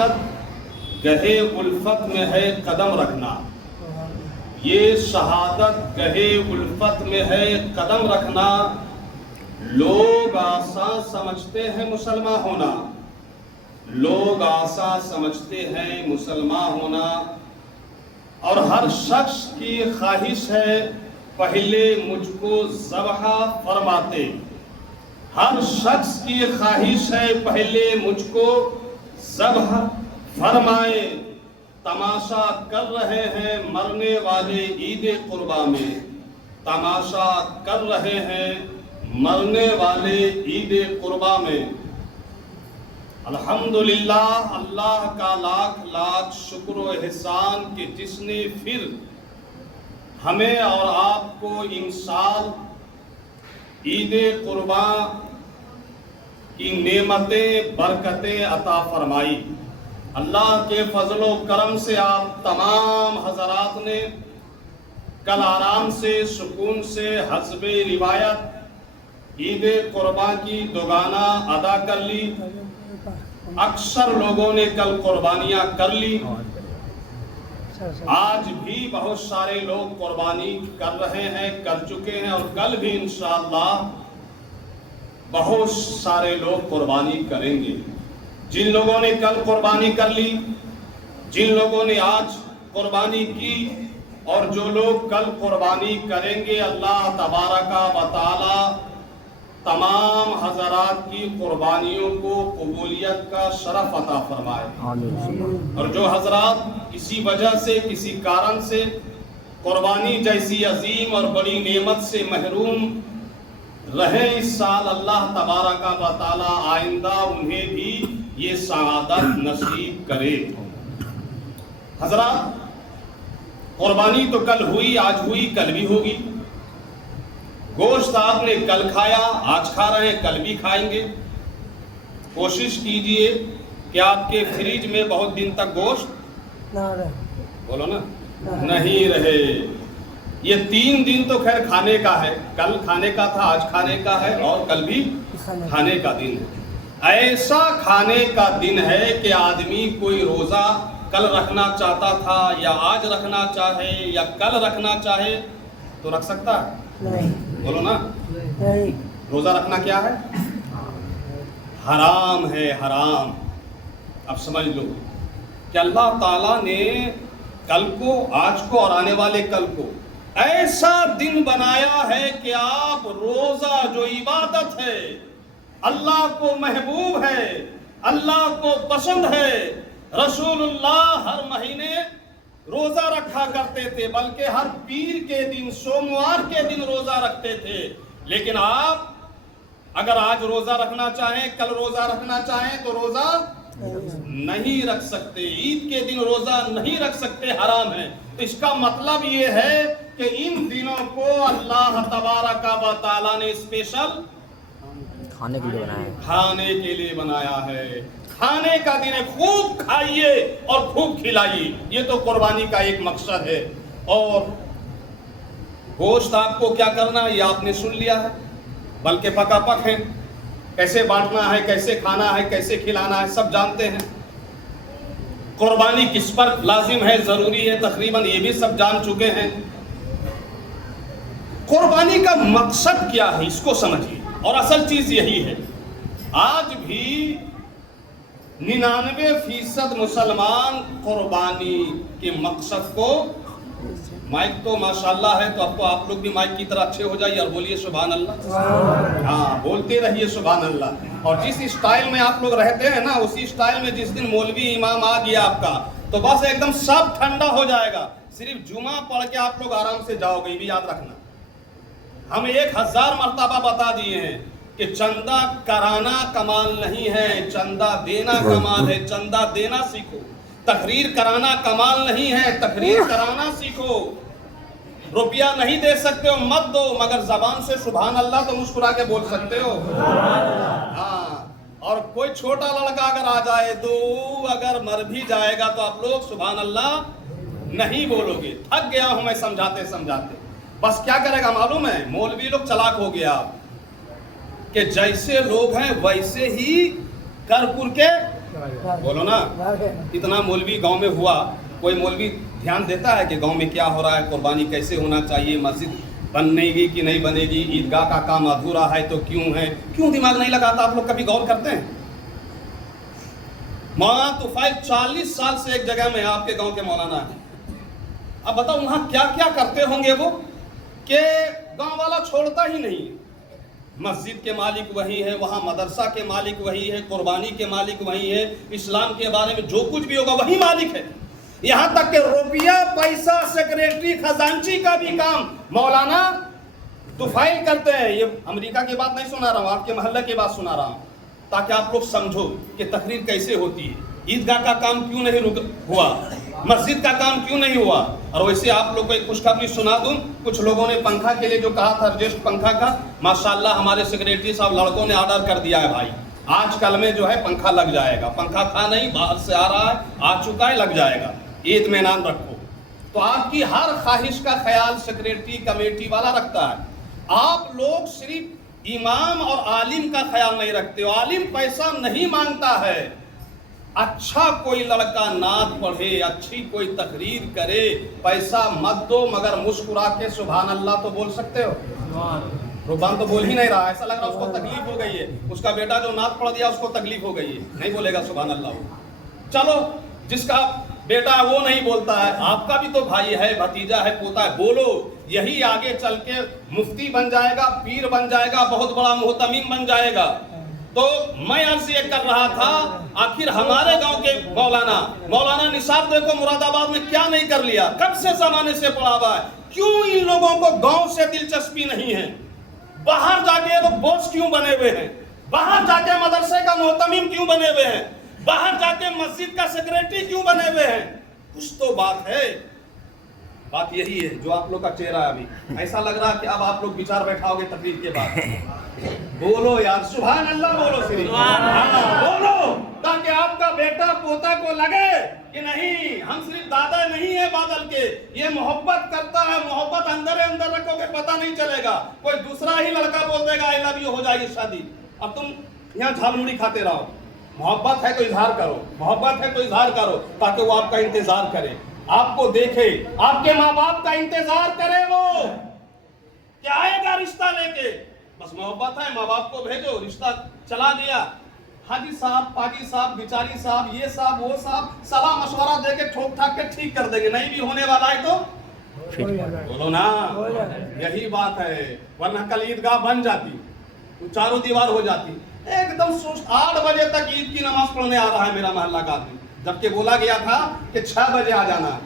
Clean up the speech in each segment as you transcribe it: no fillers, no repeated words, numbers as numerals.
शहादत गहे उल्फत में है कदम रखना, ये शहादत गहे उल्फत में है कदम रखना। लोग आसान समझते हैं मुसलमान होना, लोग आसान समझते हैं मुसलमान होना, और हर शख्स की ख्वाहिश है पहले मुझको ज़बह फरमाते। हर शख्स की ख्वाहिश है पहले मुझको ज़बह फरमाए। तमाशा कर रहे हैं मरने वाले ईद कुर्बा में, तमाशा कर रहे हैं मरने वाले ईद कुर्बा में। अल्हम्दुलिल्लाह, अल्लाह का लाख लाख शुक्र व एहसान कि जिसने फिर हमें और आपको इन साल ईद कुर्बा की नेमतें बरकतें अता फरमाई। अल्लाह के फजलो करम से आप तमाम हजरात ने कल आराम से सुकून से हस्बे रिवायत ईद कुर्बा की दोगाना अदा कर ली। अक्सर लोगों ने कल कुर्बानियां कर ली, आज भी बहुत सारे लोग कुर्बानी कर रहे हैं, कर चुके हैं, और कल भी इंशाअल्लाह बहुत सारे लोग कुर्बानी करेंगे। जिन लोगों ने कल कुर्बानी कर ली, जिन लोगों ने आज कुर्बानी की, और जो लोग कल कुर्बानी करेंगे, अल्लाह तबारका व तआला तमाम हजरात की कुर्बानियों को कबूलियत का शरफ अता फरमाए। और जो हजरात किसी वजह से किसी कारण से कुर्बानी जैसी अजीम और बड़ी नेमत से महरूम रहे इस साल, अल्लाह तबारका व तआला आइंदा उन्हें भी ये सआदत नसीब करे। हजरात, कुर्बानी तो कल हुई, आज हुई, कल भी होगी। गोश्त आपने कल खाया, आज खा रहे हैं, कल भी खाएंगे। कोशिश कीजिए कि आपके फ्रिज में बहुत दिन तक गोश्त ना रहे, बोलो ना, नहीं रहे। ये 3 दिन तो खैर खाने का है, कल खाने का था, आज खाने का है, और कल भी खाने का दिन है। ऐसा खाने का दिन है कि आदमी कोई रोजा कल रखना चाहता था, या आज रखना चाहे, या कल रखना चाहे, तो रख सकता है? नहीं, बोलो ना, नहीं। रोजा रखना क्या है? हराम है, हराम। अब समझ लो कि अल्लाह ताला ने कल को, आज को और आने वाले कल को ऐसा दिन बनाया है कि आप रोजा जो इबादत है, अल्लाह को महबूब है, अल्लाह को पसंद है, रसूलुल्लाह हर महीने रोजा रखा करते थे, बल्कि हर पीर के दिन, सोमवार के दिन रोजा रखते थे। लेकिन आप अगर आज रोजा रखना चाहें, कल रोजा रखना चाहें, तो रोजा नहीं रख सकते। ईद के दिन रोजा नहीं रख सकते, हराम है। तो इसका मतलब ये है कि इन दिनों को अल्लाह तबारका व तआला ने स्पेशल खाने के लिए बनाया है, खाने के लिए बनाया है। खाने का दिन है, खूब खाइए और खूब खिलाइए, ये तो कुर्बानी का एक मकसद है। और गोश्त आपको क्या करना है ये आपने सुन लिया है, बल्कि पकापक है, कैसे बांटना है, कैसे खाना है, कैसे खिलाना है, सब जानते हैं। कुर्बानी किस पर लाजिम है, जरूरी है, तकरीबन ये भी सब जान चुके हैं। कुर्बानी का मकसद क्या है, इसको समझिए, और असल चीज यही है। आज भी 99% मुसलमान कुर्बानी के मकसद को, माइक तो माशाल्लाह है, तो अब तो आप लोग भी माइक की तरह अच्छे हो जाइए और बोलिए सुभान अल्लाह। हाँ, बोलते रहिए सुभान अल्लाह। और जिस स्टाइल में आप लोग रहते हैं ना, उसी स्टाइल में जिस दिन मौलवी इमाम आ गया आपका, तो बस एकदम सब ठंडा हो जाएगा। सिर्फ जुमा पढ़ के आप लोग आराम से जाओगे, ये भी याद रखना। हम 1000 मर्तबा बता दिए हैं कि चंदा कराना कमाल नहीं है, चंदा देना कमाल है। चंदा देना सीखो, तकरीर कराना कमाल नहीं है, तकरीर कराना सीखो। रुपया नहीं दे सकते हो, मत दो, मगर जबान से सुभान अल्लाह तो मुस्कुरा के बोल सकते हो। हाँ, और कोई छोटा लड़का अगर आ जाए तो अगर मर भी जाएगा तो आप लोग सुभान अल्लाह नहीं बोलोगे। थक गया हूं मैं समझाते समझाते। बस क्या करेगा मालूम है, मौलवी लोग चालाक हो गया कि जैसे लोग हैं वैसे ही कर कुर के बोलो ना। इतना मौलवी गांव में हुआ, कोई मौलवी ध्यान देता है कि गांव में क्या हो रहा है, कुर्बानी कैसे होना चाहिए, मस्जिद बनेगी कि नहीं बनेगी, ईदगाह का काम अधूरा है तो क्यों है, क्यों दिमाग नहीं लगाता? आप लोग कभी गौर करते हैं? मौलाना तुफैल 40 साल से एक जगह में आपके गांव के मौलाना है। अब बताओ वहां क्या क्या करते होंगे वो कि गांव वाला छोड़ता ही नहीं। मस्जिद के मालिक वही है, वहां मदरसा के मालिक वही है, कुर्बानी के मालिक वही है, इस्लाम के बारे में जो कुछ भी होगा वही मालिक है। यहां तक कि रुपया पैसा सेक्रेटरी खजांची का भी काम मौलाना तुफैल करते हैं। ये अमेरिका की बात नहीं सुना रहा हूं, आपके मोहल्ले की बात सुना रहा हूं, ताकि आप लोग समझो कि तकरीर कैसे होती है। ईदगाह का काम क्यों नहीं हुआ, मस्जिद का काम क्यों नहीं हुआ। और वैसे आप लोग को एक खुशखबरी सुना दूं, कुछ लोगों ने पंखा के लिए जो कहा था, रजिस्ट पंखा का, माशाल्लाह हमारे सेक्रेटरी साहब लड़कों ने ऑर्डर कर दिया है भाई, आजकल में जो है पंखा लग जाएगा। पंखा था नहीं, बाहर से आ रहा है, आ चुका है, लग जाएगा। इत्मीनान रखो। तो आपकी हर ख्वाहिश का ख्याल सेक्रेटरी कमेटी वाला रखता है। आप लोग सिर्फ इमाम और आलिम का ख्याल नहीं रखते हो। आलिम पैसा नहीं मांगता है। अच्छा कोई लड़का नात पढ़े, अच्छी कोई तकरीर करे, पैसा मत दो, मगर मुस्कुरा के सुभान अल्लाह तो बोल सकते हो। रुबान तो बोल ही नहीं रहा, ऐसा लग रहा है उसको तकलीफ हो गई है। उसका बेटा जो नात पढ़ दिया उसको तकलीफ हो गई है, नहीं बोलेगा सुभान अल्लाह। चलो जिसका बेटा वो नहीं बोलता है, आपका भी तो भाई है, भतीजा है, पोता है, बोलो। यही आगे चल के मुफ्ती बन जाएगा, पीर बन जाएगा, बहुत बड़ा मुहतमीम बन जाएगा। तो मैं अर्ज ये कर रहा था, आखिर हमारे गांव के मौलाना निसार देखो मुरादाबाद में क्या नहीं कर लिया, कब से जमाने से पड़ा हुआ है। क्यों इन लोगों को गांव से दिलचस्पी नहीं है? बाहर जाके तो बॉस क्यों बने हुए हैं? बाहर जाके मदरसे का मुहतमीम क्यों बने हुए हैं? बाहर जाके मस्जिद का सेक्रेटरी क्यों बने हुए हैं? कुछ तो बात है। बात यही है जो आप लोग का चेहरा है अभी ऐसा लग रहा है कि अब आप लोग विचार बैठाओगे तकलीफ के बाद। बोलो यार सुभान अल्लाह, बोलो सिर्फ बोलो, ताकि आपका बेटा पोता को लगे कि नहीं हम सिर्फ दादा नहीं है बादल के, ये मोहब्बत करता है। मोहब्बत अंदर अंदर रखोगे पता नहीं चलेगा, कोई दूसरा ही लड़का बोल देगा आई लव यू, हो जाएगी शादी। अब तुम यहाँ झालमुड़ी खाते रहो। मोहब्बत है तो इजहार करो, मोहब्बत है तो इजहार करो, ताकि वो आपका इंतजार करे, आपको देखे, आपके माँ बाप का इंतजार करे। वो क्या आएगा रिश्ता लेके, बस मोहब्बत है, माँ बाप को भेजो, रिश्ता चला दिया। हाजी साहब, पाजी साहब, बिचारी साहब, ये साहब, वो साहब, सलाह मशवरा देके ठोक ठाक के ठीक कर देंगे। नहीं भी होने वाला है तो बोलो ना, यही बात है। वरना कल ईदगाह बन जाती तो चारों दीवार हो जाती। एकदम 8 बजे तक ईद की नमाज पढ़ने आ रहा है मेरा मोहल्ला का आदमी, जबकि बोला गया था कि 6 बजे आ जाना है।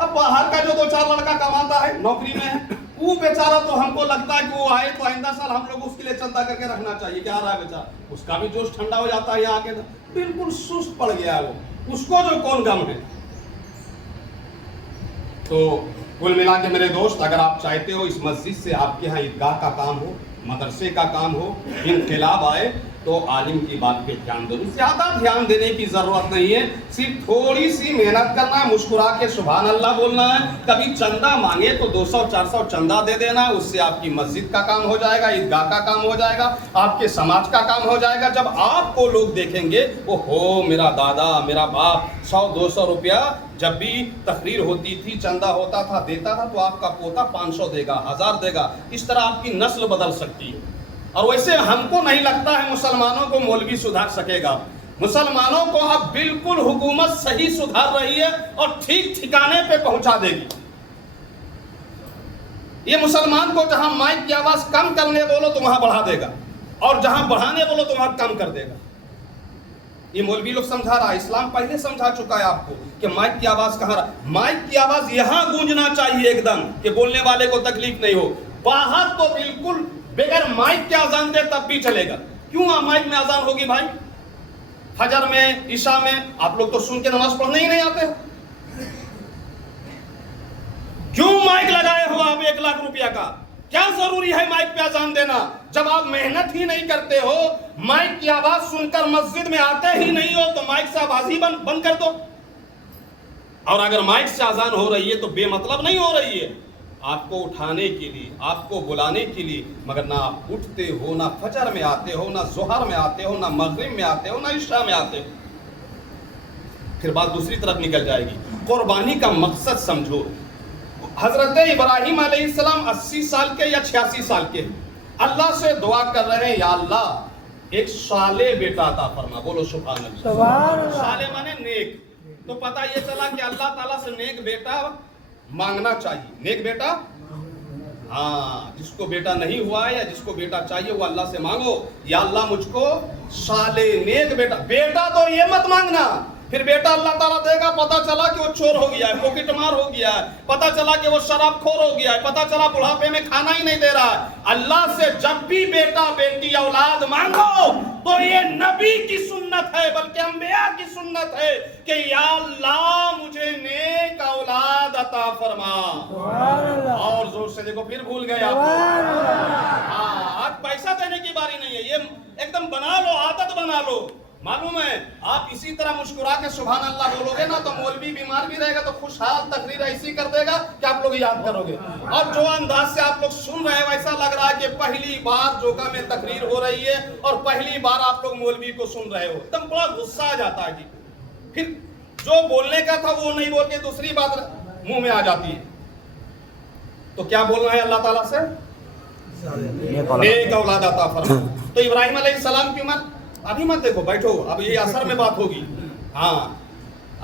अब बाहर का जो 2-4 लड़का कमाता है, नौकरी में है, वो बेचारा तो हमको लगता है कि वो आए तो आइंदा साल हम लोग उसके लिए चंदा करके रखना चाहिए। क्या रहा है बेचारा, उसका भी जोश ठंडा हो जाता है। यहाँ आके बिल्कुल सुस्त पड़ गया है वो, उसको जो कौन गम है। तो कुल मिला के मेरे दोस्त, अगर आप चाहते हो इस मस्जिद से आपके यहाँ ईदगाह का काम हो, मदरसे का काम हो, इनकलाब आए, तो आलिम की बात पे ध्यान दो। ज्यादा ध्यान देने की जरूरत नहीं है, सिर्फ थोड़ी सी मेहनत करना है, मुस्कुरा के सुभान अल्लाह बोलना है। कभी चंदा मांगे तो 200-400 चंदा दे देना, उससे आपकी मस्जिद का काम हो जाएगा, ईदगाह का काम हो जाएगा, आपके समाज का काम हो जाएगा। जब आपको लोग देखेंगे, ओहो मेरा दादा, मेरा बाप 100-200 रुपया जब भी तकरीर होती थी, चंदा होता था, देता था, तो आपका पोता 500 देगा, 1000 देगा। इस तरह आपकी नस्ल बदल सकती है। और वैसे हमको नहीं लगता है मुसलमानों को मौलवी सुधार सकेगा। मुसलमानों को अब बिल्कुल हुकूमत सही सुधार रही है और ठीक ठिकाने पे पहुंचा देगी। ये मुसलमान को जहां माइक की आवाज कम करने बोलो तो वहां बढ़ा देगा, और जहां बढ़ाने बोलो तो वहां कम कर देगा। ये मौलवी लोग समझा रहा है, इस्लाम पहले समझा चुका है आपको कि माइक की आवाज कहां, माइक की आवाज यहां गूंजना चाहिए एकदम, कि बोलने वाले को तकलीफ नहीं हो। बाहर तो बिल्कुल बगैर माइक के अजान दे तब भी चलेगा। क्यों माइक में अजान होगी भाई? फजर में, ईशा में आप लोग तो सुन के नमाज पढ़ने ही नहीं आते हो। क्यों माइक लगाए हो आप 1 लाख रुपया का? क्या जरूरी है माइक पे अजान देना, जब आप मेहनत ही नहीं करते हो? माइक की आवाज सुनकर मस्जिद में आते ही नहीं हो तो माइक से आवाज ही बंद कर दो। और अगर माइक से अजान हो रही है तो बेमतलब नहीं हो रही है, آپ کو اٹھانے کے لیے, آپ کو بلانے کے لیے, مگر نہ آپ اٹھتے ہو, نہ فجر میں آتے ہو, نہ ظہر میں آتے ہو, نہ مغرب میں آتے ہو, نہ عشاء میں آتے ہو. پھر بات دوسری طرف نکل جائے گی. قربانی کا مقصد سمجھو. حضرت ابراہیم علیہ السلام 80 سال کے یا 86 سال کے اللہ سے دعا کر رہے ہیں, یا اللہ ایک صالح بیٹا عطا فرما. بولو سبحان اللہ. صالح مانے نیک. تو پتہ یہ چلا کہ اللہ تعالیٰ سے نیک بیٹا مانگنا چاہیے. نیک بیٹا, ہاں, جس کو بیٹا نہیں ہوا ہے یا جس کو بیٹا چاہیے وہ اللہ سے مانگو, یا اللہ مجھ کو صالح نیک بیٹا. بیٹا تو یہ مت مانگنا پھر بیٹا اللہ تعالیٰ دے گا, پتا چلا کہ وہ چور ہو گیا ہے, پاکٹ مار ہو گیا ہے, پتا چلا کہ وہ شراب خور ہو گیا ہے, پتا چلا بڑھاپے میں کھانا ہی نہیں دے رہا ہے. اللہ سے جب بھی بیٹا بیٹی اولاد مانگو تو یہ نبی کی سنت ہے, بلکہ انبیاء کی سنت ہے کہ یا اللہ مجھے نیک اولاد عطا فرما. اور زور سے دیکھو, پھر بھول گئے آپ. ہاں, آج پیسہ دینے کی باری نہیں ہے, یہ ایک دم بنا لو, عادت بنا لو. معلوم ہے آپ اسی طرح مسکرا کے سبحان اللہ بولو گے نا تو مولوی بیمار بھی رہے گا تو خوشحال تقریر ایسی کر دے گا کہ آپ لوگ یاد کرو گے. اور جو انداز سے آپ لوگ سن رہے ہیں ویسا لگ رہا ہے کہ پہلی بار جوگا میں تقریر ہو رہی ہے اور پہلی بار آپ لوگ مولوی کو سن رہے ہو. تم بڑا غصہ آ جاتا ہے. پھر جو بولنے کا تھا وہ نہیں بول کے دوسری بات منہ میں آ جاتی ہے. تو کیا بولنا ہے اللہ تعالیٰ سے؟ نیک اولاد عطا فرما. تو ابراہیم علیہ السلام کی عمر ابھی مت دیکھو, بیٹھو, اب یہ اثر میں بات ہوگی. ہاں,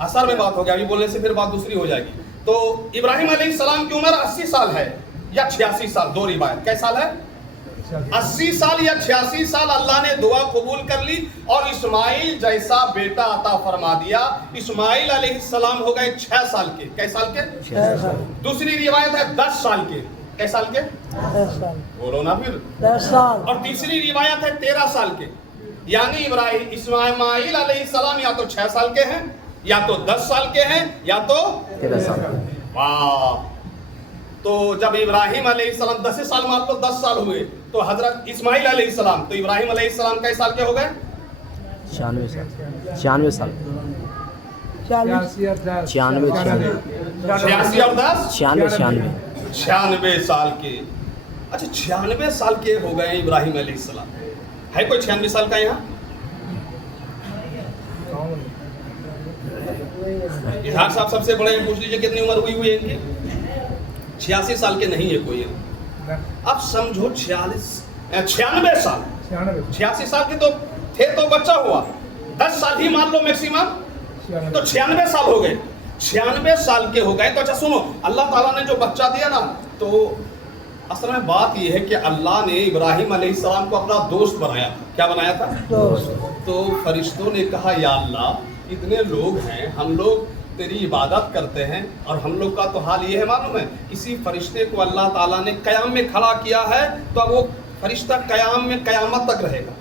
اثر میں بات ہوگی, ابھی بولنے سے پھر بات دوسری ہو جائے گی. تو ابراہیم علیہ السلام کی عمر 80 سال ہے یا 86 سال, دو روایت. کئی سال ہے؟ 80 سال یا 86 سال. اللہ نے دعا قبول کر لی اور اسماعیل جیسا بیٹا عطا فرما دیا. اسماعیل علیہ السلام ہو گئے 6 سال کے. کئی سال کے؟ 6 سال. دوسری روایت ہے 10 سال کے. کئی سال کے؟ 10 سال. بولو نا پھر. 10 سال. اور تیسری روایت ہے 13 سال کے. یعنی اسماعیل علیہ السلام یا تو 6 سال کے ہیں, یا تو 10 سال کے ہیں, یا تو 13 سال. واہ. تو جب ابراہیم علیہ السلام 10 سال مان لو 10 سال ہوئے تو حضرت اسماعیل علیہ السلام, تو ابراہیم علیہ السلام کئی سال کے ہو گئے؟ 96 سال. 86 سال. 96 سال کے. اچھا 96 سال کے ہو گئے ابراہیم علیہ السلام. ہے کوئی 96 سال کا یہاں؟ اظہار صاحب سب سے بڑے ہیں, پوچھ لیجئے کتنی عمر ہوئی ہے ان کی. 86 سال کے نہیں ہے کوئی. اب سمجھو 96 سال. 86 سال کے تو تھے تو بچہ ہوا, 10 سال ہی مان لو میکسیمم, تو 96 سال ہو گئے. 96 سال کے ہو گئے. تو اچھا سنو, اللہ تعالیٰ نے جو بچہ دیا نا, تو اصل میں بات یہ ہے کہ اللہ نے ابراہیم علیہ السلام کو اپنا دوست بنایا. کیا بنایا تھا؟ دوست. تو فرشتوں نے کہا یا اللہ اتنے لوگ ہیں, ہم لوگ تیری عبادت کرتے ہیں, اور ہم لوگ کا تو حال یہ ہے معلوم ہے, کسی فرشتے کو اللہ تعالیٰ نے قیام میں کھڑا کیا ہے تو اب وہ فرشتہ قیام میں قیامت تک رہے گا.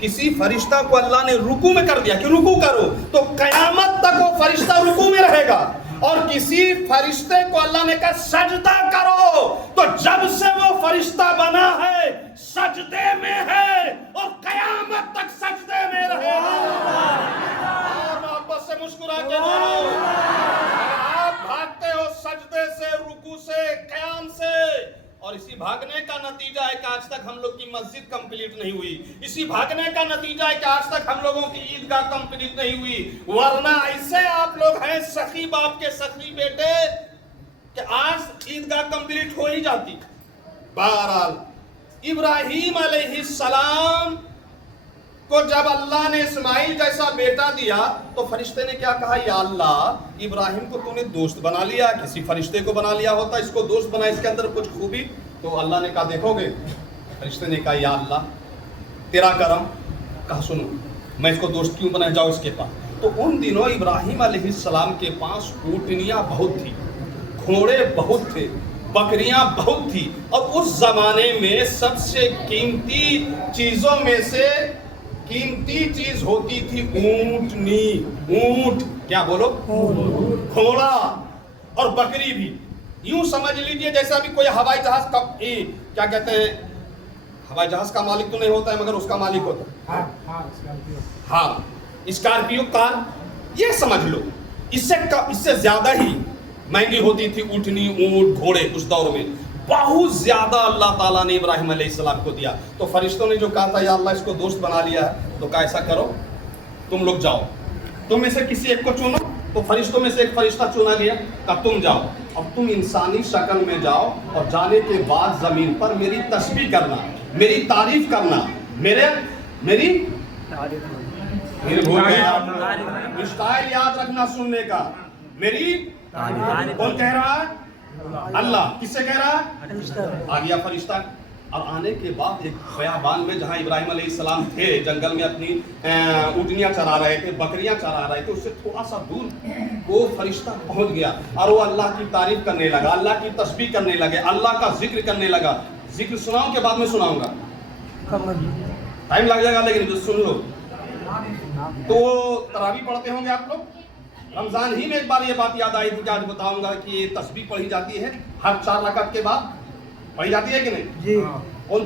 کسی فرشتہ کو اللہ نے رکوع میں کر دیا کہ رکوع کرو, تو قیامت تک وہ فرشتہ رکوع میں رہے گا. اور کسی فرشتے کو اللہ نے کہا سجدہ کرو, تو جب سے وہ فرشتہ بنا ہے سجدے میں ہے اور قیامت تک سجدے میں رہے گا. اور محبت سے مسکرا کے بولو, آپ بھاگتے ہو سجدے سے, رکوع سے, قیام سے, اور اسی بھاگنے کا نتیجہ ہے کہ آج تک ہم لوگ کی مسجد کمپلیٹ نہیں ہوئی. اسی بھاگنے کا نتیجہ ہے کہ آج تک ہم لوگوں کی عیدگاہ کمپلیٹ نہیں ہوئی. ورنہ ایسے آپ لوگ ہیں سخی باپ کے سخی بیٹے کہ آج عیدگاہ کمپلیٹ ہو ہی جاتی. بہرحال ابراہیم علیہ السلام کو جب اللہ نے اسماعیل جیسا بیٹا دیا تو فرشتے نے کیا کہا, یا اللہ ابراہیم کو تو نے دوست بنا لیا, کسی فرشتے کو بنا لیا ہوتا, اس کو دوست بنا, اس کے اندر کچھ خوبی. تو اللہ نے کہا دیکھو گے, فرشتے نے کہا یا اللہ تیرا کرم. کہا سنو میں اس کو دوست کیوں بنا, جاؤ اس کے پاس. تو ان دنوں ابراہیم علیہ السلام کے پاس اونٹنیاں بہت تھی, گھوڑے بہت تھے, بکریاں بہت تھی, اور اس زمانے میں سب سے قیمتی چیزوں میں سے قیمتی چیز ہوتی تھی اونٹنی. اونٹ, کیا بولو, گھوڑا اور بکری بھی. یوں سمجھ لیجئے جیسا بھی کوئی ہوائی جہاز کا کیا کہتے ہیں, ہوائی جہاز کا مالک تو نہیں ہوتا ہے مگر اس کا مالک ہوتا ہے, ہاں اسکارپیو کار, یہ سمجھ لو. اس سے زیادہ ہی महंगी होती थी ऊँटनी, ऊँट, घोड़े उस दौर में, बहुत ज्यादा अल्लाह ताला ने इब्राहिम अलैहिस्सलाम को दिया। तो फरिश्तों ने जो कहा था या अल्लाह इसको दोस्त बना लिया है, तो कहा ऐसा करो तुम लोग जाओ, तुम में से किसी एक को चुनो। तो फरिश्तों में से एक फरिश्ता चुना गया, कहा तुम जाओ, अब तुम इंसानी शक्ल में जाओ और जाने के बाद जमीन पर मेरी तस्बीह करना, मेरी तारीफ करना, मेरी भूल गए आप, स्टाइल याद रखना सुनने का, मेरी कौन कह रहा है? अल्लाह। किससे कह रहा है? आ गया फरिश्ता। और आने के बाद एक बयाबान में जहाँ इब्राहिम अलैहिस्सलाम थे, जंगल में अपनी ऊँटनियाँ चरा रहे थे, बकरियाँ चरा रहे थे, उससे थोड़ा सा दूर वो फरिश्ता पहुँच गया और वो अल्लाह की तारीफ करने लगा, अल्लाह की तस्बीह करने लगे, अल्लाह का जिक्र करने लगा। जिक्र सुनाऊं के बाद में सुनाऊंगा, टाइम लग जाएगा, लेकिन जो सुन लो। तो तरावी पढ़ते होंगे आप लोग, रमजान ही में एक बार ये बात याद आई थी कि आज बताऊंगा कि ये तस्बीह पढ़ी जाती है हर 4 रकात के बाद, पढ़ी जाती है कि नहीं जी? कौन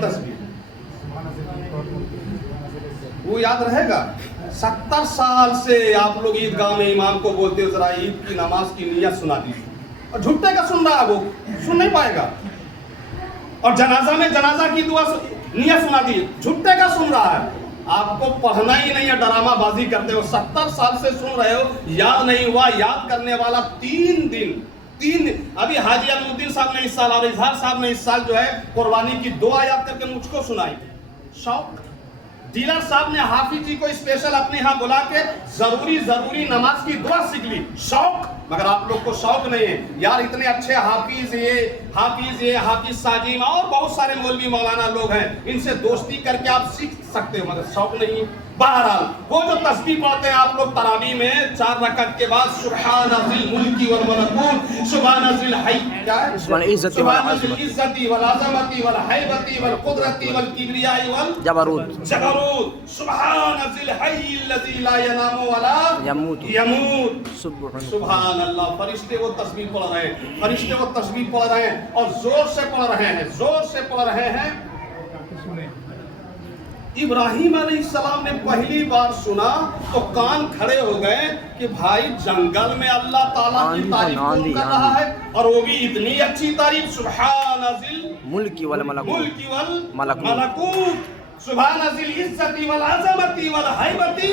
तस्बीह वो याद रहेगा? 70 साल से आप लोग ईदगाह में इमाम को बोलते हो जरा ईद की नमाज की नियत सुना दीजिए, और झुट्टे का सुन रहा है, वो सुन नहीं पाएगा। और जनाजा में जनाजा की दुआ नियत सुना दी, झुट्टे का सुन रहा है। आपको पढ़ना ही नहीं है, ड्रामा बाजी करते हो, 70 साल से सुन रहे हो, याद नहीं हुआ। याद करने वाला 3 दिन अभी हाजी अलमुद्दीन साहब ने इस साल और इजहार साहब ने इस साल जो है कुर्बानी की दुआ याद करके मुझको सुनाई। शौक डीलर साहब ने हाफिज जी को स्पेशल अपने यहाँ बुला के जरूरी नमाज की दुआ सीख ली। शौक, मगर आप लोग को शौक नहीं है यार। इतने अच्छे हाफिज साजिम और बहुत सारे मौलवी मौलाना लोग हैं, इनसे दोस्ती करके आप सीख सकते हो, मगर शौक नहीं है। बहरहाल वो जो तस्बीह पढ़ते हैं आप लोग तरावी में 4 रकात के बाद, सुब्हानज़िल मुल्की वल मलकूत, सुब्हानज़िल हय्य, क्या है? सुब्हानज़िल इज़्ज़ती वल अज़मती वल हैबती वल कुदरती वल किब्रियाई वल जबरूत, सुब्हानज़िल हय्यिल्लज़ी ला यनामु वला यमूत। सुभान अल्लाह। फरिश्ते वो तस्बीह पढ़ रहे हैं, फरिश्ते वो तस्बीह पढ़ रहे हैं और जोर से पढ़ रहे हैं। इब्राहिम अलैहिस्सलाम ने पहली बार सुना तो कान खड़े हो गए कि भाई जंगल में अल्लाह ताला की तारीफ कौन कर रहा है, और वो भी इतनी अच्छी तारीफ। सुब्हानज़िल मुल्की वल मलकूत, सुब्हानज़िल इज़्ज़ती वल अज़मती वल हैबती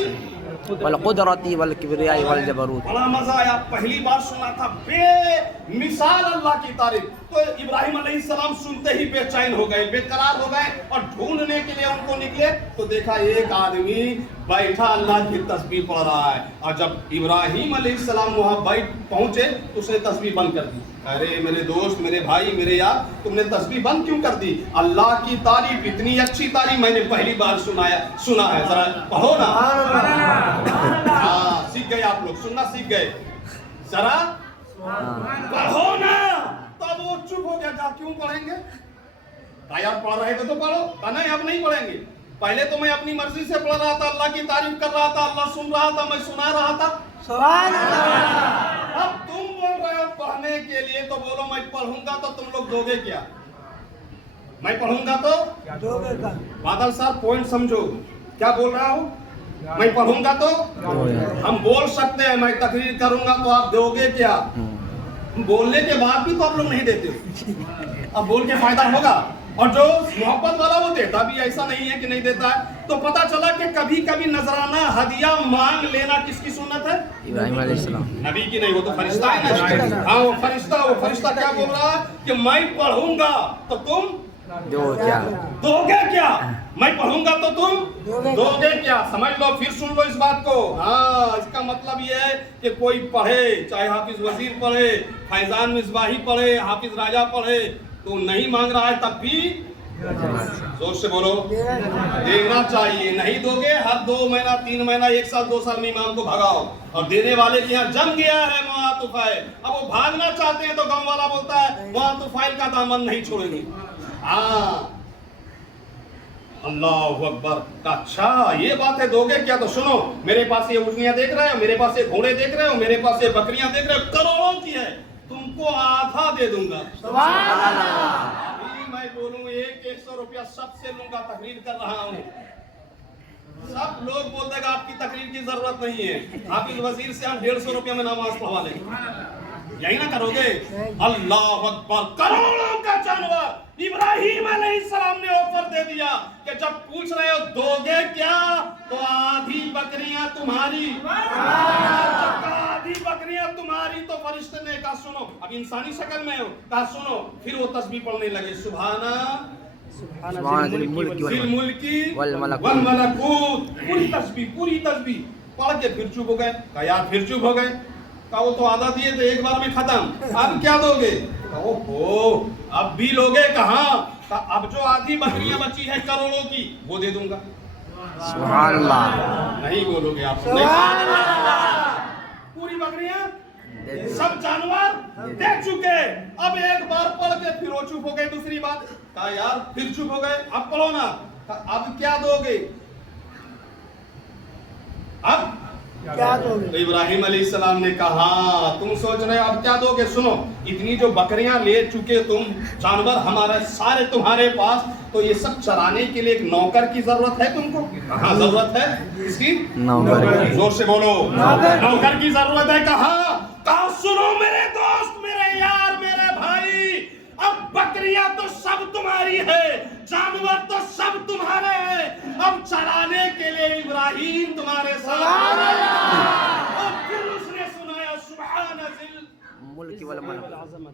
वल कुदरती वल किब्रियाई वल जबरूत। बड़ा मजा आया, पहली बार सुना था बेमिसाल अल्लाह की तारीफ। तो इब्राहिम अलैहिस्सलाम सुनते ही बेचैन हो गए, बेकरार हो गए और ढूंढने के लिए उनको निकले तो देखा एक आदमी बैठा अल्लाह की तस्बीह पढ़ रहा है। और जब इब्राहिम अलैहिस्सलाम वहां बैठ पहुंचे तो उसने तस्बीह बंद कर दी। अरे मेरे दोस्त, मेरे भाई, मेरे यार, तुमने तस्बीह बंद क्यों कर दी? अल्लाह की तारीफ, इतनी अच्छी तारीफ मैंने पहली बार सुना है, जरा पढ़ो ना। हाँ, सीख गए आप लोग, सुनना सीख गए, जरा पढ़ो ना। तब वो चुप हो गया, जा क्यों पढ़ेंगे? यार पढ़ रहे थे तो पढ़ो, नहीं अब नहीं पढ़ेंगे। पहले तो मैं अपनी मर्जी से पढ़ रहा था, अल्लाह की तारीफ कर रहा था, अल्लाह सुन रहा था, मैं सुना रहा था। सुभान अल्लाह। अब तुम बोल रहे हो पढ़ने के लिए, तो बोलो मैं पढ़ूंगा तो तुम लोग दोगे क्या? मैं पढ़ूंगा तो दोगे क्या? बादल साहब पॉइंट समझो, क्या बोल रहा हूँ? मैं पढ़ूंगा तो हम बोल सकते हैं, मैं तकरीर करूंगा तो आप दोगे क्या? बोलने के बाद भी तो आप लोग नहीं देते, अब बोल के फायदा होगा। और जो मोहब्बत वाला वो देता भी ऐसा नहीं है कि नहीं देता है। तो पता चला कि कभी कभी नजराना हदिया मांग लेना किसकी सुन्नत है? इब्राहिम अलैहिस्सलाम, नबी की नहीं, वो तो फरिश्ता है ना। हाँ, वो फरिश्ता क्या बोल रहा है कि मैं पढ़ूंगा तो तुम दोगे क्या? मैं पढ़ूंगा तो तुम दोगे क्या? समझ लो, फिर सुन लो इस बात को। हाँ, इसका मतलब ये है कि कोई पढ़े, चाहे हाफिज वजीर पढ़े, फैजान मिसबाही पढ़े, हाफिज राजा पढ़े, तो नहीं मांग रहा है तब भी जोर से बोलो देना चाहिए। नहीं दोगे, हर 2 महीना 3 महीना 1 साल 2 साल में इमाम को भगाओ। और देने वाले के यहाँ जम गया है वहाँ तुफैल, अब वो भागना चाहते हैं तो गांव वाला बोलता है वहाँ तुफैल का दामन नहीं छोड़ेंगे। हाँ, अल्लाह अकबर। अच्छा ये बात है, दोगे क्या? तो सुनो, मेरे पास ये ऊँटनियाँ देख रहे हो, मेरे पास ये घोड़े देख रहे हो, मेरे पास ये बकरियां देख रहे हो, करोड़ों की है, तुमको आधा दे दूंगा। मैं बोलूं 100 रुपया सबसे लूंगा, तकरीर कर रहा हूँ। सब लोग बोल देगा आपकी तकरीर की जरूरत नहीं है, हाफिज वजीर से हम 150 रुपया में नमाज पढ़वा लेंगे। यही ना करोगे? अल्लाह अकबर, करोड़ों का जानवर इब्राहिम अलैहिस्सलाम ने ऑफर दे दिया कि जब पूछ रहे हो दोगे क्या, तो आधी बकरियां तुम्हारी, आधी बकरियां तुम्हारी। तो फरिश्ते ने कहा सुनो, अब इंसानी शक्ल में हो, कहा सुनो, फिर वो तस्बीह पढ़ने लगे, सुभाना सुभान मुल्की वल वल मलकूत, पूरी तस्बीह पढ़ के फिर चुप हो गए। कहा यार फिर चुप हो गए? कहा वो तो आधा दिए थे, एक बार में खत्म, अब क्या दोगे? ओहो, अब भी लोगे? कहाँ? अब जो आधी बकरियां बची है करोड़ों की, वो दे दूंगा। सुभान अल्लाह। नहीं बोलोगे आप? पूरी बकरियां सब जानवर दे चुके, अब एक बार पढ़ के फिर वो चुप हो गए। दूसरी बात, कहा यार फिर चुप हो गए, अब पढ़ो ना। अब क्या दोगे? अब क्या दोगे? तो इब्राहिम अलैहिस्सलाम ने कहा तुम सोच रहे हो अब क्या दोगे? सुनो, इतनी जो बकरियां ले चुके तुम, जानवर हमारे सारे तुम्हारे पास, तो ये सब चराने के लिए एक नौकर की जरूरत है तुमको। हाँ जरूरत है, इसकी नौकर। जोर से बोलो, नौकर की जरूरत है। कहा सुनो मेरे दोस्त, मेरे यार, मेरे भाई, अब बकरियां तो सब तुम्हारी है, जानवर तो सब तुम्हारे हैं, अब चराने के लिए इब्राहिम तुम्हारे साथ। और फिर उसने सुनाया सुभानजिल मुल्की वल मलकूत।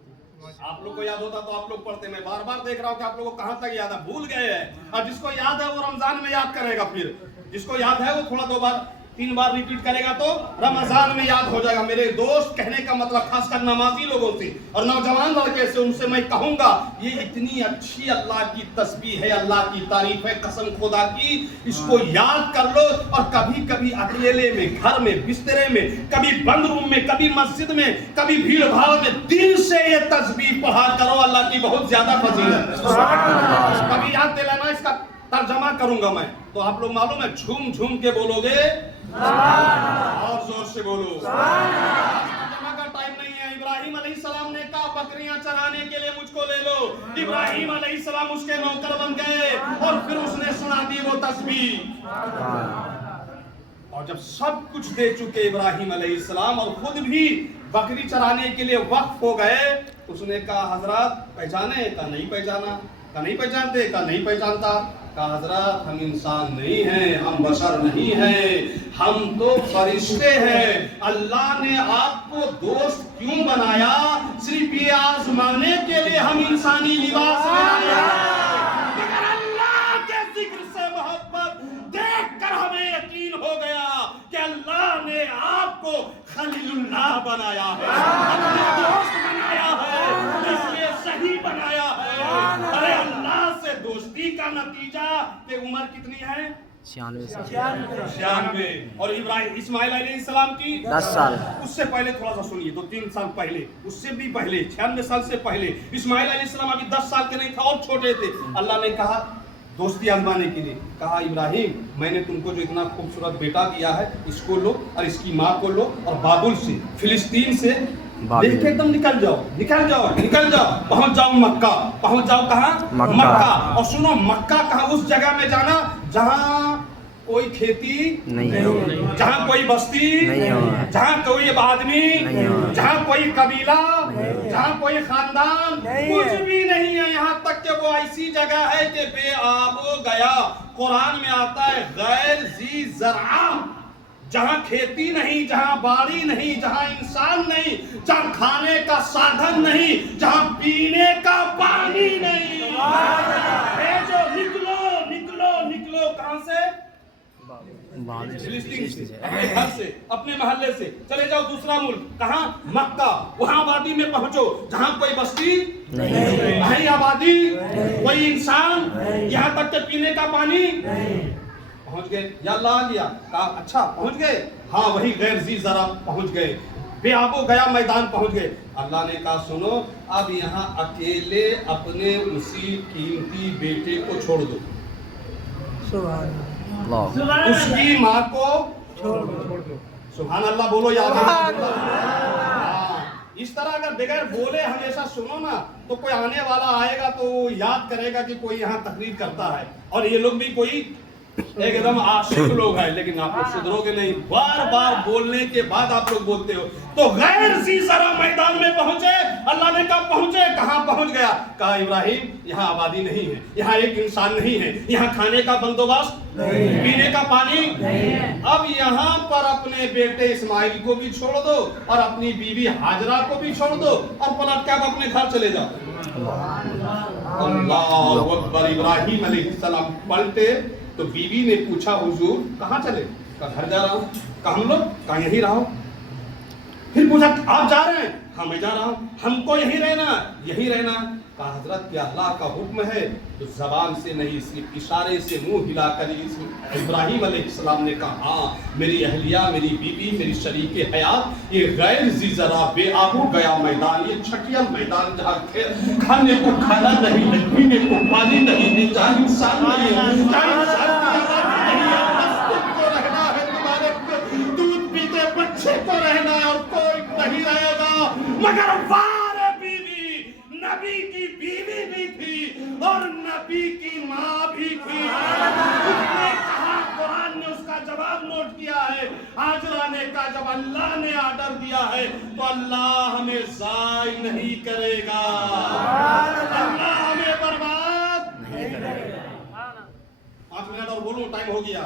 आप लोग को याद होता तो आप लोग पढ़ते, मैं बार बार देख रहा हूँ कि आप लोगों को कहां तक याद है, भूल गए हैं। और जिसको याद है वो रमजान में याद करेगा, फिर जिसको याद है वो थोड़ा 2 बार 3 बार रिपीट करेगा तो रमजान में याद हो जाएगा। मेरे दोस्त, कहने का मतलब खासकर नमाजी लोगों से और नौजवान लड़के से, उनसे मैं कहूंगा ये इतनी अच्छी अल्लाह की तस्बीह है, अल्लाह की तारीफ है, कसम खुदा की, इसको याद कर लो। और कभी कभी अकेले में, घर में, बिस्तरे में, कभी बंद रूम में, कभी मस्जिद में, कभी भीड़ भाड़ में, दिल से ये तस्बीह पढ़ा करो, अल्लाह की बहुत ज्यादा फजीलत है। कभी याद दिलाना, इसका तर्जमा करूंगा मैं, तो आप लोग मालूम है झूम झूम के बोलोगे और जोर से बोलो। तर्जमा का टाइम नहीं है। इब्राहिम अलैहिस्सलाम ने कहा बकरियां चराने के लिए मुझको ले लो। इब्राहिम अलैहिस्सलाम उसके नौकर बन गए और फिर उसने सुना दी वो तस्बीह। और जब सब कुछ दे चुके इब्राहिम अलैहिस्सलाम और खुद भी बकरी चराने के लिए वक्फ हो गए, उसने कहा हजरत पहचाने? का नहीं पहचाना। का नहीं पहचानते? का नहीं पहचानता। कहा हजरत हम इंसान नहीं हैं, हम बशर नहीं हैं, हम तो फरिश्ते हैं। अल्लाह ने आपको दोस्त क्यों बनाया? सिर्फ ये आजमाने के लिए हम इंसानी लिबास बनाया। मगर अल्लाह के जिक्र से मोहब्बत देखकर हमें यकीन हो गया कि अल्लाह ने आपको खलीलुल्लाह बनाया है, अपना दोस्त बनाया है, इसलिए सही बनाया है। अरे अल्लाह से दोस्ती का नतीजा कि उम्र कितनी है? 96। और इब्राहिम इस्माइल अलैहिस्सलाम की 10 साल। उससे पहले थोड़ा सा सुनिए, 2-3 साल पहले, उससे भी पहले 96 साल से पहले इस्माइल अलैहिस्सलाम अभी 10 साल के नहीं था और छोटे थे। अल्लाह ने कहा दोस्ती आजमाने के लिए, कहा इब्राहिम मैंने तुमको जो इतना खूबसूरत बेटा दिया है, इसको लो और इसकी माँ को लो और बाबुल से, फिलिस्तीन से लेके एकदम निकल जाओ, पहुंच जाओ मक्का। पहुंच जाओ कहाँ? मक्का। और सुनो, मक्का कहाँ? उस जगह में जाना जहाँ कोई खेती नहीं हो, जहाँ कोई बस्ती नहीं हो, जहाँ कोई आदमी नहीं हो, जहाँ कोई कबीला, जहाँ कोई खानदान, कुछ भी नहीं है। यहाँ तक कि वो ऐसी जगह है कि बेआबो गया, कुरान में आता है गैर ज़ी ज़रआ, जहाँ खेती नहीं, जहाँ बाड़ी नहीं, जहाँ इंसान नहीं, जहाँ खाने का साधन नहीं, जहाँ पीने का पानी नहीं। भेजो, निकलो कहाँ से? फिलिस्तीन से, अपने घर से, अपने मोहल्ले से चले जाओ दूसरा मुल्क। कहाँ? मक्का। वहाँ आबादी में पहुंचो जहाँ कोई बस्ती नहीं, आबादी, कोई इंसान, यहाँ तक के पीने का पानी। पहुंच गए या अल्लाह आ गया? कहा अच्छा पहुंच गए, हाँ वही गैर ज़ी ज़रा पहुंच गए, बेआबो गया मैदान पहुंच गए। अल्लाह ने कहा सुनो, अब यहाँ अकेले अपने उसी कीमती बेटे को छोड़ दो, उसकी माँ को छोड़ दो। सुभान अल्लाह बोलो याद। इस तरह अगर बगैर बोले हमेशा सुनो ना, तो कोई आने वाला आएगा तो याद करेगा कि कोई यहाँ तकरीर करता है और ये लोग भी कोई एकदम आशिक लोग हैं, लेकिन आप लोग सुधरोगे नहीं। बार बार बोलने के बाद आप लोग बोलते हो। तो गैर सी जरा मैदान में पहुंचे, अल्लाह ने कहा पहुंचे, कहां पहुंच गया? कहा इब्राहिम यहाँ आबादी नहीं है, यहाँ एक इंसान नहीं है, यहाँ खाने का बंदोबस्त नहीं, पीने का पानी नहीं। अब यहाँ पर अपने बेटे इस्माइल को भी छोड़ दो और अपनी बीवी हाजरा को भी छोड़ दो और पलट के आप अपने घर चले जाओ। अल्लाहु अकबर। इब्राहिम अलैहिस्सलाम पलटे तो बीवी ने पूछा हुजूर कहाँ चले? कहा घर जा रहा हूँ। कहा हम लोग? कहा यहीं रहो। फिर पूछा आप जा रहे हैं? हाँ मैं जा रहा हूँ। हमको यहीं रहना? यहीं रहना। कहा हजरत क्या अल्लाह का हुक्म है? तो जबान से नहीं सिर्फ इशारे से मुंह हिलाकर इब्राहिम अलैहिस्सलाम ने कहा हाँ मेरी अहलिया, मेरी बीवी, मेरी शरीके हयात, ये गैर जी जरा बेआबू गया मैदान, ये छटिया मैदान जहाँ खाने को खाना नहीं, पीने को पानी नहीं, जहाँ इंसान नहीं है, जहाँ इंसान को रहना है, तुम्हारे दूध पीते बच्चे को रहना है और कोई नहीं रहेगा। मगर वारे बीवी, नबी की बीवी भी थी और नबी की माँ भी थी। उसने कहा, कुरान ने उसका जवाब नोट किया है। हाजरा ने कहा जब अल्लाह ने ऑर्डर दिया है तो अल्लाह हमें ज़ाय नहीं करेगा, अल्लाह हमें बर्बाद नहीं करेगा। 5 मिनट और बोलूं, टाइम हो गया,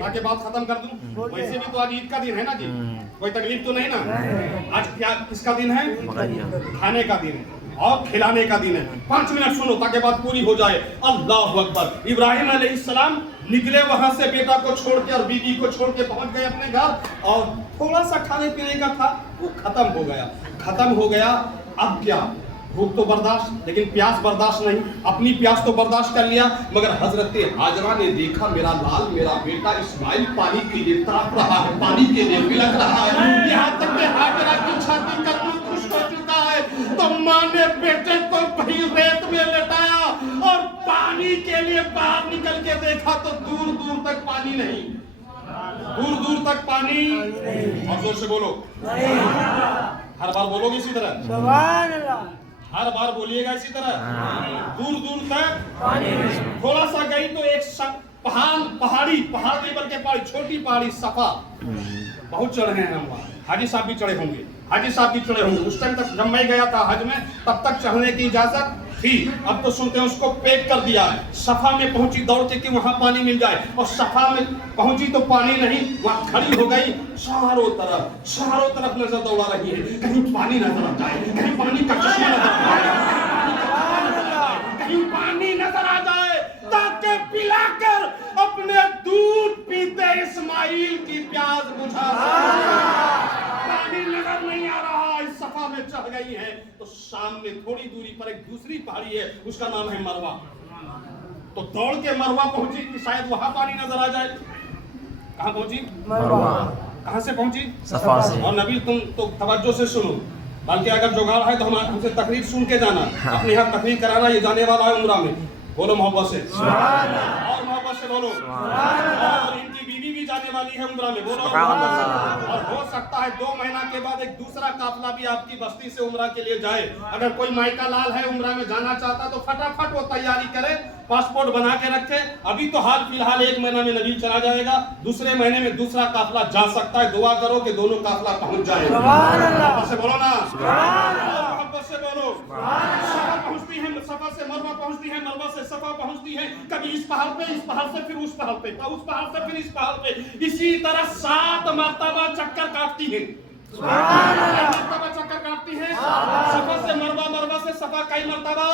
ताकि बात खत्म कर दूं। वैसे भी तो आज ईद का दिन है ना जी, कोई तकलीफ तो नहीं ना? आज क्या किसका दिन है? खाने का दिन है और खिलाने का दिन है। 5 मिनट सुनो ताकि बात पूरी हो जाए। अल्लाह अकबर। इब्राहिम अलैहिस्सलाम निकले वहां से, बेटा को छोड़ के और बीवी को छोड़ के पहुंच गए अपने घर और थोड़ा सा खाने पीने का था वो खत्म हो गया, खत्म हो गया। अब क्या? भूख तो बर्दाश्त, लेकिन प्यास बर्दाश्त नहीं। अपनी प्यास तो बर्दाश्त कर लिया, मगर हजरत हाजरा ने देखा मेरा लाल, मेरा बेटा इस्माइल पानी के लिए तड़प रहा है, पानी के लिए बिलख रहा है। यहाँ तक कि हाजरा की छाती का दूध खुश्क हो चुका है। तो माँ ने बेटे को वहीं रेत में लेटाया और पानी के लिए बाहर निकल के देखा तो दूर दूर तक पानी नहीं, दूर दूर तक पानी। और जोर से बोलो, हर बार बोलोगे इसी तरह? सुभान अल्लाह। हर बार बोलिएगा इसी तरह। दूर दूर तक। थोड़ा सा गई तो एक पहाड़ी नहीं बल्कि पहाड़ी, छोटी पहाड़ी सफा, बहुत चढ़े हैं हम वहाँ। हाजी साहब भी चढ़े होंगे, हाजी साहब भी चढ़े होंगे। उस टाइम तक जब मैं गया था हज में तब तक चढ़ने की इजाजत थी, अब तो सुनते हैं उसको पैक कर दिया है। सफा में पहुंची दौड़ के कि वहां पानी मिल जाए, और सफा में पहुंची तो पानी नहीं, वहां खड़ी हो गई। चारों तरफ नजर दौड़ा रही है, कहीं पानी नजर आ जाए, कहीं पानी का चश्मा नजर आ जाए, कहीं पानी नजर आ जाए, ताकि पिलाकर अपने दूध पीते इस्माइल की प्यास बुझा। पानी नजर नहीं आ रहा, इस सफा में चढ़ गई है। तो सामने थोड़ी दूरी पर एक दूसरी पहाड़ी है, उसका नाम है मरवा। तो दौड़ के मरवा पहुंची कि शायद वहां पानी नजर आ जाए। कहां पहुंची? मरवा। कहां से पहुंची? सफा से। और नबी तुम तो तवज्जो से सुनो, बल्कि अगर जुगाड़ है तो हमसे तकरीर सुन के जाना। अपने यहाँ तकरीर कराना, ये जाने वाला है उम्रा में। बोलो मोहब्बत से, और मोहब्बत से बोलो। और इनकी बीवी भी जाने वाली है उम्रा में, बोलो। और हो सकता है 2 महीना के बाद एक दूसरा काफिला भी आपकी बस्ती से उम्रा के लिए जाए। अगर कोई माइका लाल है उम्रा में जाना चाहता तो फटाफट वो तैयारी करे, पासपोर्ट बना के रखे। अभी तो हाल फिलहाल 1 महीना में नबी चला जाएगा, दूसरे महीने में दूसरा काफिला जा सकता है। दुआ करो कि दोनों काफिला पहुंच जाए। मोहब्बत से बोलो ना, मोहब्बत से बोलो। सफा पहुंचती है, सफा से मरवा पहुंचती है, मरवा से सफा पहुंचती है। कभी इस पहाड़ पे, इस पहाड़ से फिर उस पहाड़ पे, उस पहाड़ से फिर इस पहाड़ पे, इसी तरह 7 मरतबा चक्कर काटती है। मरतबा चक्कर काटती है। सफा से मरवा, मरवा से सफा, कई मरतबा?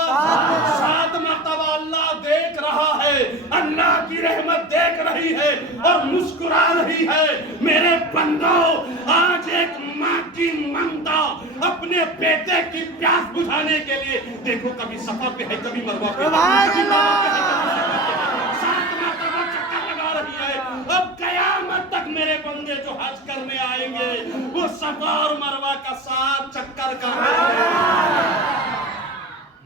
7 मरतबा। अल्लाह देख रहा है, अल्लाह की रहमत देख रही है और मुस्कुरा रही है। मेरे बंदो, आज एक माँ की ममता अपने बेटे की प्यास बुझाने के लिए, देखो कभी सफा पे है, कभी मरवा पे, 7 मरतबा चक्कर लगा रही है। अब कयामत तक मेरे बंदे जो हज करने आएंगे वो सफा और मरवा का 7 चक्कर का।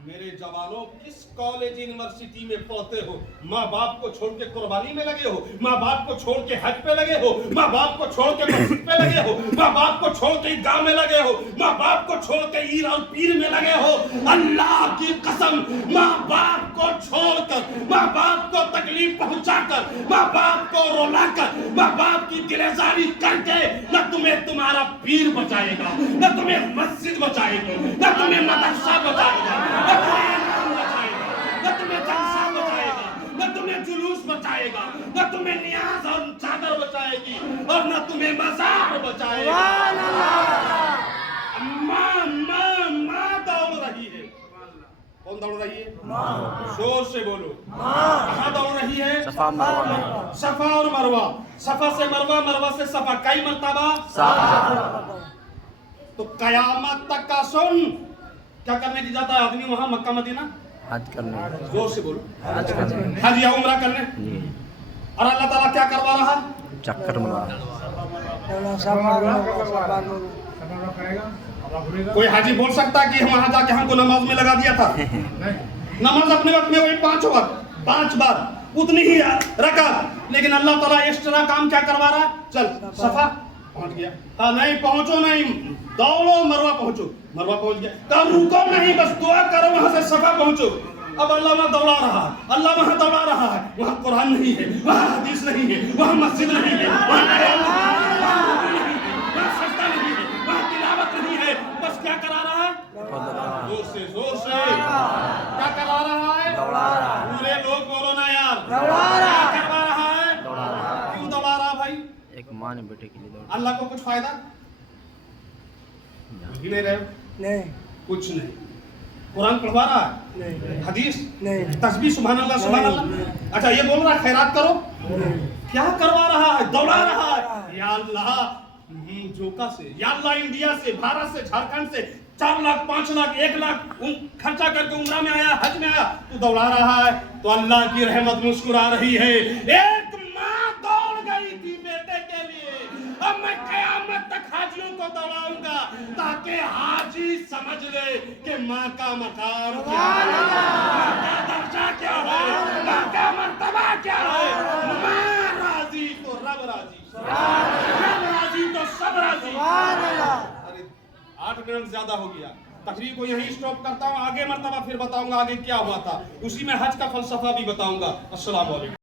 मेरे जवानों, किस कॉलेज यूनिवर्सिटी में पढ़ते हो, माँ बाप को छोड़ के कुर्बानी में लगे हो, माँ बाप को छोड़ के हज पे लगे हो, माँ बाप को छोड़ के मस्जिद पे लगे हो, माँ बाप को छोड़ के गांव में लगे हो, माँ बाप को छोड़ के ईर और पीर में लगे हो। अल्लाह की कसम, माँ बाप को छोड़कर, माँ बाप को तकलीफ पहुंचाकर, माँ बाप को रुलाकर, माँ बाप की दिलेजारी करके न तुम्हें तुम्हारा पीर बचाएगा, न तुम्हें मस्जिद बचाएगी, न तुम्हें मदरसा बचाएगा, न तुम्हें इमाम बचाएगा, न तुम्हें जलसा बचाएगा, न तुम्हें जुलूस बचाएगा, न तुम्हें नियाज और चादर बचाएगी, और न तुम्हें मज़ार बचाएगा। माँ दौड़ रही है। कौन दौड़ रही है? जोर से बोलो। कहाँ दौड़ रही है? सफा मरवा में। सफा और मरवा, सफा से मरवा, मरवा से सफा, कई मर्तबा? तो कयामत तक का सुन, क्या करने की जाता है आदमी वहां मक्का मदीना? हज करने। जोर से बोलो। हज करने। हज या उम्रा करने। जी। और अल्लाह ताला क्या करवा रहा? चक्कर मरवा। कोई हाजी बोल सकता है कि हम वहां जाके हमको नमाज में लगा दिया था? नमाज अपने वक्त में वही 5 वक्त, 5 बार उतनी ही रकअत, लेकिन अल्लाह ताला एक्स्ट्रा काम क्या करवा रहा? चल सफा पहुंच गया, हाँ नहीं पहुंचो नहीं, दौड़ो मरवा पहुंचो, मरवा पहुंच गया, तब रुको नहीं, बस दुआ करो वहां से सफा पहुंचो। अब अल्लाह वहां दौड़ा रहा है, अल्लाह वहां दौड़ा रहा है, वहां कुरान नहीं है, वहां हदीस नहीं है, वहां मस्जिद नहीं है, वहां सजदा नहीं है, वहां तिलावत नहीं है, बस क्या करा रहा है? जोर से क्या करा रहा है? पूरे लोग बोलो ना यार, क्या करवा रहा है? क्यों दौड़ा रहा भाई? एक माँ ने बेटे के लिए दौड़ा। अल्लाह को कुछ फायदा नहीं रहे? नहीं, कुछ नहीं। कुरान पढ़वा रहा है? नहीं, हदीस नहीं, तस्बीह सुभान अल्लाह सुभान अल्लाह। अच्छा ये बोल रहा है खैरात करो? क्या करवा रहा है? दौड़ा रहा है। या अल्लाह जोका से, या अल्लाह इंडिया से, भारत से, झारखंड से 4 लाख 5 लाख 1 लाख खर्चा करके उम्रा में आया, हज में आया, तू दौड़ा रहा है, तो अल्लाह की रहमत मुस्कुरा रही है। एक माँ दौड़ गई थी बेटे के लिए, अब मैं क़यामत तक हाजियों को दौड़ाऊंगा ताकि हाजी समझ ले कि माँ का मकाम क्या है, माँ का दर्जा क्या है, माँ का मर्तबा क्या है। माँ राजी तो रब राजी, रब राजी तो सब राजी। अरे 8 मिनट ज्यादा हो गया, तकरीर को यहीं स्टॉप करता हूँ, आगे मर्तबा फिर बताऊंगा आगे क्या हुआ था, उसी में हज का फलसफा भी बताऊंगा। अस्सलाम वालेकुम।